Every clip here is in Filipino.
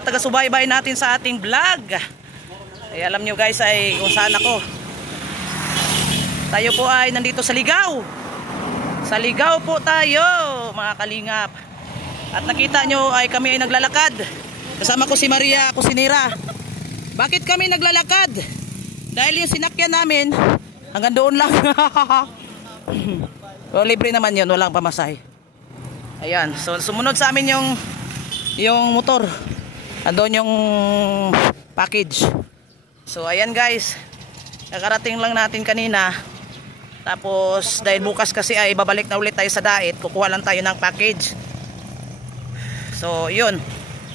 mga taga-subaybay natin sa ating vlog. Ay alam nyo guys ay kung saan ako. Tayo po ay nandito sa Ligaw. Sa Ligaw po tayo mga kalingap. At nakita nyo ay kami ay naglalakad. Kasama ko si Maria Kusinira. Bakit kami naglalakad? Dahil yung sinakyan namin hanggang doon lang. O, libre naman yun, walang pamasahe. Ayan, so sumunod sa amin yung motor. Andun yung package. So ayan guys, nakarating lang natin kanina. Tapos dahil bukas kasi ay babalik na ulit tayo sa Dait, kukuha lang tayo ng package. So yun.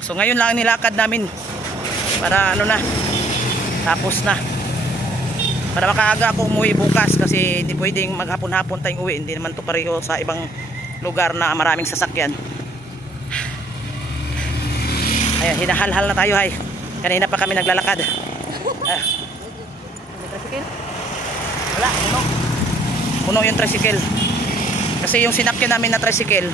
So ngayon lang nilakad namin para ano na, tapos na. Para makaaga ako umuwi bukas kasi hindi pwedeng maghapon-hapon tayong uwi. Hindi naman to pareho sa ibang lugar na maraming sasakyan. Ayan, hinahalhal na tayo hay. Kanina pa kami naglalakad. Tricycle? Wala, puno. Puno yung tricycle. Kasi yung sinakyan namin na tricycle,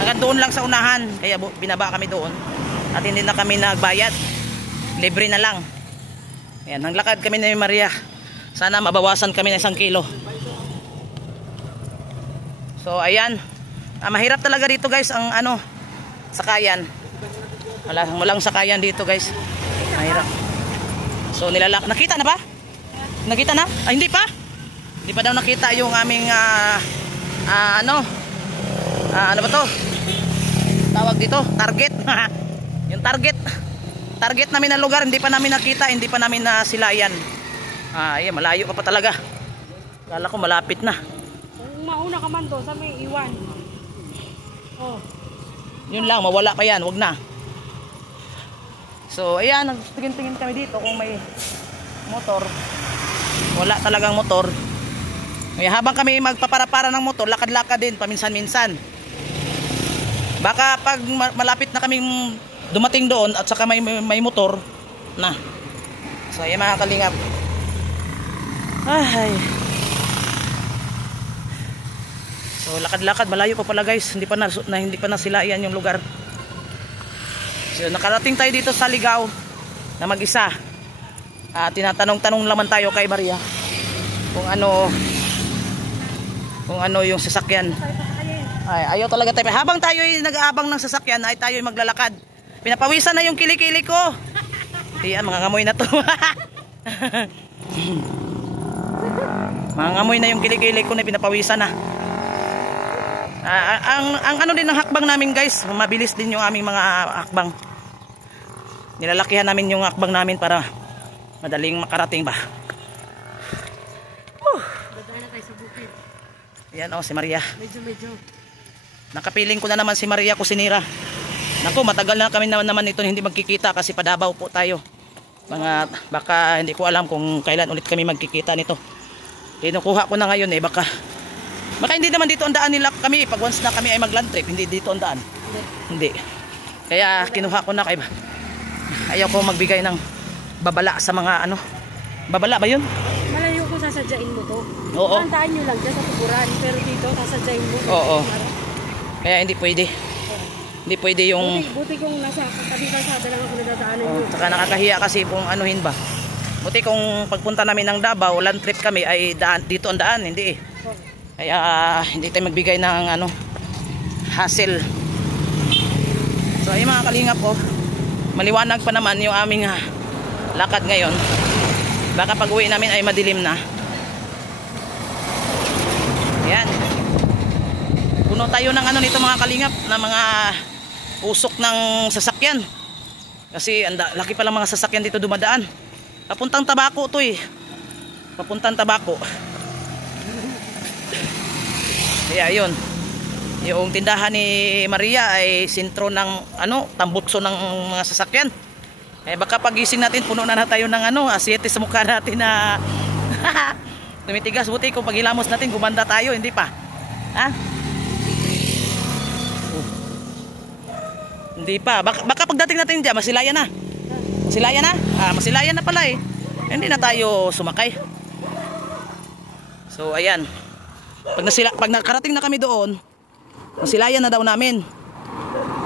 hanggang doon lang sa unahan. Kaya binaba kami doon. At hindi na kami nagbayad. Libre na lang. Ayan, naglakad kami ni Maria. Sana mabawasan kami ng 1 kilo. So ayan, mahirap talaga dito guys ang sakayan. Walang sakayan dito guys. Mahirap. So nakita na ba? Nakita na? Ay hindi pa. Hindi pa daw nakita yung aming ano ba to? Tawag dito, target. Yung target namin na lugar, hindi pa namin nakita, hindi pa namin nasilayan. Ayan, malayo pa talaga. Kala ko malapit na. Kung mauna ka man doon, sa may iwan. Oh. Yun lang, mawala pa yan, wag na. So, ayan, nagtingin-tingin kami dito kung may motor. Wala talagang motor. Kaya habang kami magpapara-para ng motor, lakad-lakad din, paminsan-minsan. Baka pag malapit na kaming dumating doon at saka may motor na. So ayan mga kalingap. Ay. So lakad-lakad, malayo pa pala guys. Hindi pa nasilayan yung lugar. So nakarating tayo dito sa Ligaw na mag-isa. Tinatanong-tanong naman tayo kay Maria kung ano yung sasakyan. Ay, ayaw talaga tayo. Habang tayo ay nag-aabang ng sasakyan ay tayo ay maglalakad. Pinapawisan na yung kilikili ko. Ayan, mga ngamoy na to. Mga ngamoy na yung kilikili ko na pinapawisan na. Ang din ng hakbang namin guys, mabilis din yung aming mga hakbang. Nilalakihan namin yung hakbang namin para madaling makarating ba. Dadaan na tayo sa bukid. Ayan si Maria. Medyo. Nakapiling ko na naman si Maria Kusinira. Naku, matagal na kami naman ito hindi magkikita kasi pa Davao po tayo. Baka hindi ko alam kung kailan ulit kami magkikita nito. Kinukuha ko na ngayon baka hindi naman dito ang daan nila kami. Pag once na kami ay mag-land trip, hindi dito ang daan. Hindi. Kaya kinuha ko na kay ayaw ko magbigay ng babala sa mga babala ba yun? Malayo ko sasadyain mo to. Oo. Tandaan nyo lang dyan sa tuburan. Pero dito sasadyain mo. Oo. Kaya hindi pwede. Hindi pwede yung buti kung nasa katabi kalsada lang ako nadadaanan nyo. Saka nakakahiya kasi kung anuhin ba. Buti kung pagpunta namin ng Davao, land trip kami ay dito ang daan, hindi Kaya hindi tayo magbigay ng hassle. So ay mga kalingap maliwanag pa naman yung aming lakad ngayon. Baka pag uwi namin ay madilim na. Ayan. Puno tayo ng nito mga kalingap na mga usok ng sasakyan. Kasi laki pa lang mga sasakyan dito dumadaan. Papuntang Tabako to Papuntang Tabako. Kaya yun. Yung tindahan ni Maria ay sentro ng tambutso ng mga sasakyan. Baka pagising natin puno na tayo ng asyete sa mukha natin na tumitigas. Buti kung paghilamos natin gumanda tayo, hindi pa. Hindi pa. Baka pagdating natin dyan, masilayan na. Masilayan na? Masilayan na pala Hindi na tayo sumakay. So, ayan. Pag nakarating na kami doon, Masilayan na daw namin.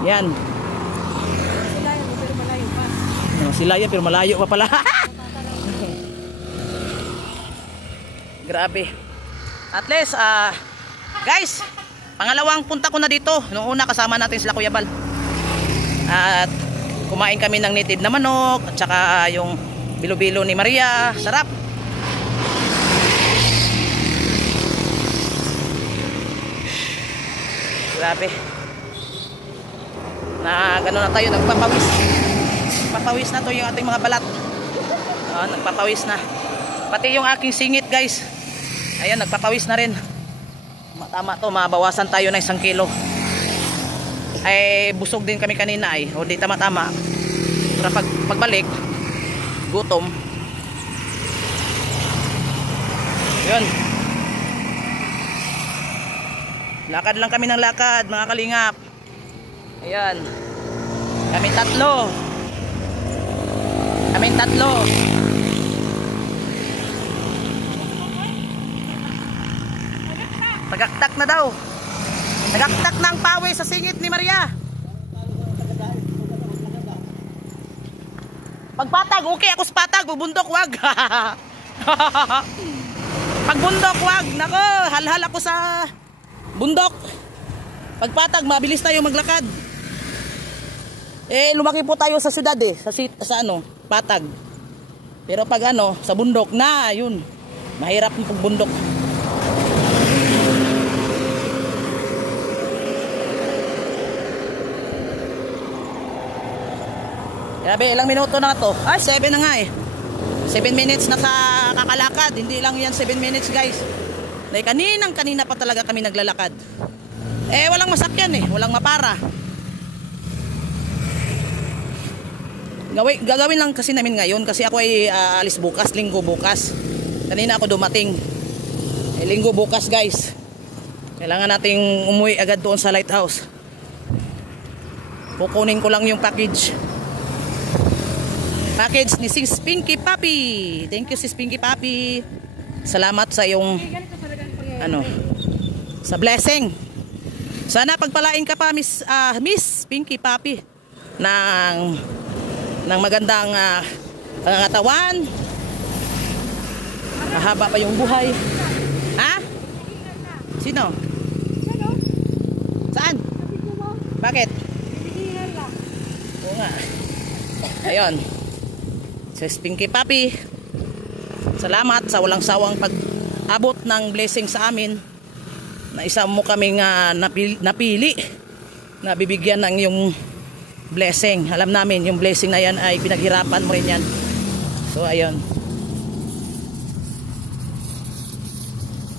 Yan. Silayan, pero malayo pa. Masilayan pero malayo pa pala. Grabe. At least, guys, pangalawang punta ko na dito. Noong una kasama natin sila Kuya Bal. At kumain kami ng native na manok. At saka yung bilo-bilo ni Maria. Sarap. Grabe. Na gano'n na tayo, nagpapawis. Nagpapawis na to yung ating mga balat. Nagpapawis na. Pati yung aking singit guys. Ayan, nagpapawis na rin. Tama to, mabawasan tayo ng 1 kilo. Ay, busog din kami kanina ay. O di tama-tama. Para pagbalik, gutom. Yun. Lakad lang kami ng lakad, mga kalingap. Ayan. Kami tatlo. Tagaktak na daw. Tagaktak ng pawis sa singit ni Maria. Pagpatag, okay ako sa patag. Bubundok, wag. Pagbundok, wag. Nako, halhal ako sa bundok. Pagpatag, mabilis tayo maglakad. Lumaki po tayo sa syudad sa patag. Pero pag sa bundok na, yun. Mahirap yung pagbundok. Grabe, ilang minuto na to? 7 na nga 7 minutes na sa kakalakad. Hindi lang yan 7 minutes guys. Like, kanina pa talaga kami naglalakad. Walang masakyan walang mapara. Gagawin lang kasi namin ngayon kasi ako ay alis bukas, linggo bukas. Kanina ako dumating. Linggo bukas guys. Kailangan nating umuwi agad doon sa lighthouse. Kukunin ko lang yung package ni Sis Pinky Papi. Thank you Sis Pinky Papi. Salamat sa iyong sa blessing. Sana pagpalain ka pa Miss Pinky Papi ng magandang pangangatawan. Mahaba pa yung buhay. Ha? Sino? Saan? Bakit? Oo nga. Ayun. Sis Pinky Papi, salamat sa walang sawang pag-abot ng blessing sa amin. Na isa mo kaming napili na bibigyan ng yung blessing. Alam namin yung blessing na yan ay pinaghirapan mo rin yan. So ayun.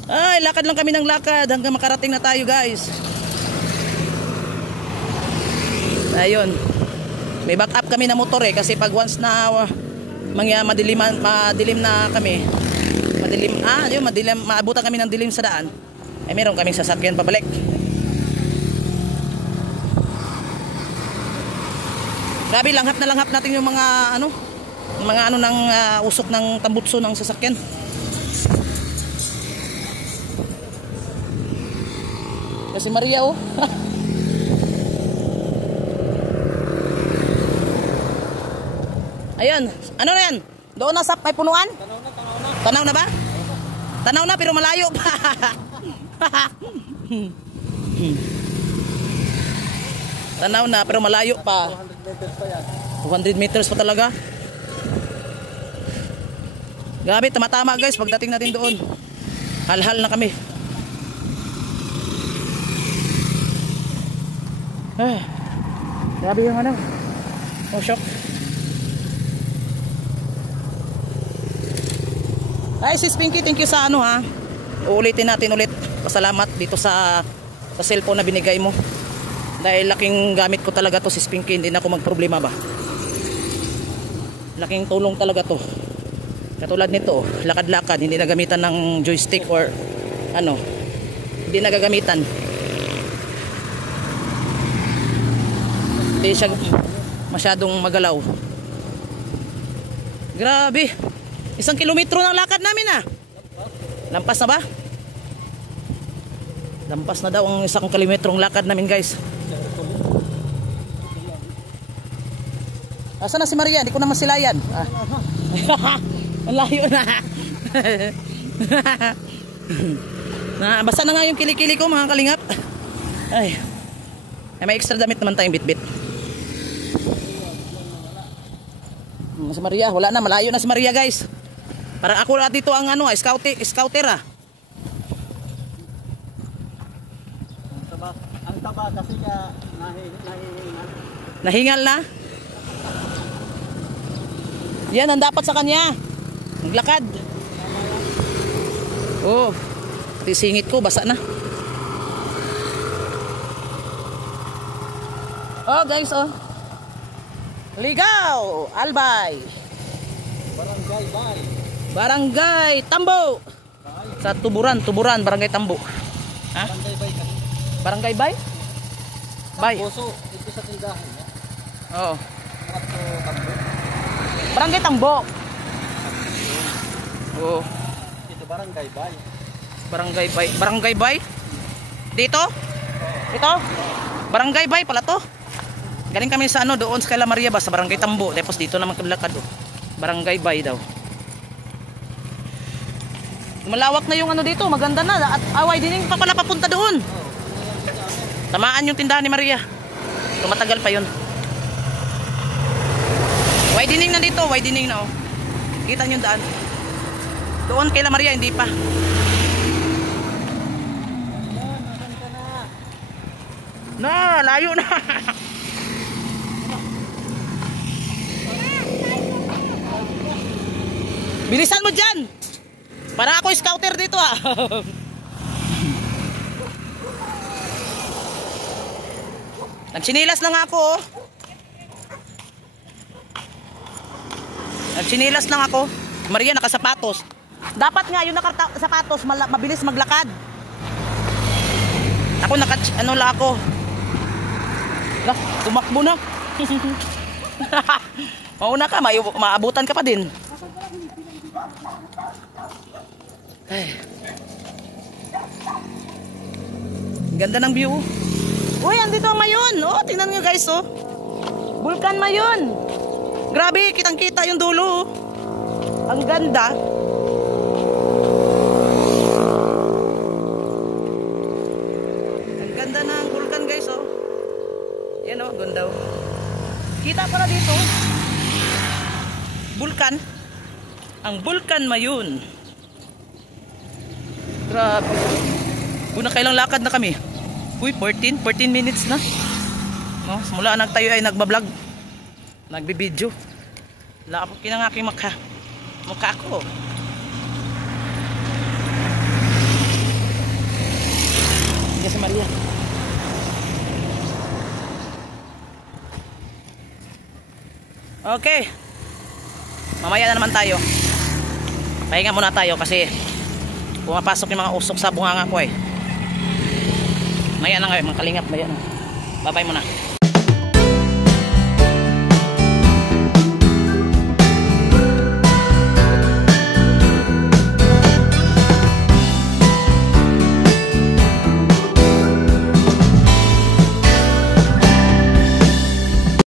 Ay, lakad lang kami ng lakad hanggang makarating na tayo guys. Ayun. May backup kami na motor kasi pag once na madilim na kami, maabutan kami ng dilim sa daan, meron kaming sasakyan pabalik. Grabe, langhap na langhap natin yung mga ng usok ng tambutso ng sasakyan. Kasi Maria Ayun, ano na yan? Doon na sa may punuan? Tanaw na ba? Tanaw na pero malayo pa. Tanaw na pero malayo pa. 200 meters pa talaga. Grabe, tama-tama guys pagdating natin doon. Halhal na kami. Grabe yung shock. Ay, Sis Pinky, thank you sa uulitin natin ulit. Pasalamat dito sa cellphone na binigay mo. Dahil laking gamit ko talaga to, Sis Pinky. Hindi na ako magproblema ba. Laking tulong talaga to. Katulad nito, lakad-lakad. Hindi na gamitan ng joystick or hindi na gagamitan. Hindi siya masyadong magalaw. Grabe. 1 kilometro ng lakad namin Lampas na ba? Lampas na daw ang 1 kilometrong lakad namin guys. Asa na si Maria? Hindi ko na masilayan. Ang layo na. Basta na nga yung kilikili ko mga kalingap. Ay may extra damit naman tayong bitbit. Si Maria, wala na, malayo na si Maria guys. Parang ako na dito ang scouter ah. Ang taba kasi ka nahingal na. Yan ang dapat sa kanya. Maglakad. Oh, pati singit ko basa na. Oh guys, oh. Ligaw, Albay. Barangay Bay. Barangay Tambo. Sa Tuburan, Barangay Tambo. Ha? Barangay Bay kasi. Barangay Bay? Bay. Boso, dito sa tindahan. Oo. Kato Tambo. Barangay Tambo. Oo. Dito Barangay Bay. Barangay Bay. Barangay Bay? Dito? Ito? Barangay Bay pala to. Galing kami sa doon sa Kala Maria ba sa Barangay Tambo. Tapos dito naman kabilakad oh. Barangay Bay daw. Malawak na yung dito, maganda na. At away din pa pala papunta doon. Tamaan yung tindahan ni Maria. Tumatagal pa yun. Widening na dito, widening na oh. Kita nyo daan. Doon kay La Maria, hindi pa. Na, layo na. Bilisan mo dyan. Para ako scouter dito ah. Nagsinilas lang ako oh. Nagsinilas lang ako. Maria nakasapatos. Dapat nga yung nakasapatos mabilis maglakad. Ako la ako. Lah, tumakbo na. Mauna ka, maabutan ka pa din. Ay. Ganda ng view. Uy, andito ang Mayon. Oh, tingnan niyo guys, oh. Bulkan Mayon. Grabe, kitang-kita yung dulo. Oh. Ang ganda. Ang ganda ng bulkan, guys, oh. Yan oh, ganda oh. Kita pala dito. Bulkan. Ang Bulkan Mayon. Grabe. Una kailang lakad na kami. Uy, 14 minutes na. No, simula nagtayo ay nagbablog. Nagbibideo. Lapok kinang aking mukha ko. Hindi si Maria. Okay. Mamaya na naman tayo. Pahinga muna tayo kasi pumapasok yung mga usok sa bunganga ko eh. Maya na ngayon, mga kalingap. Bye bye muna.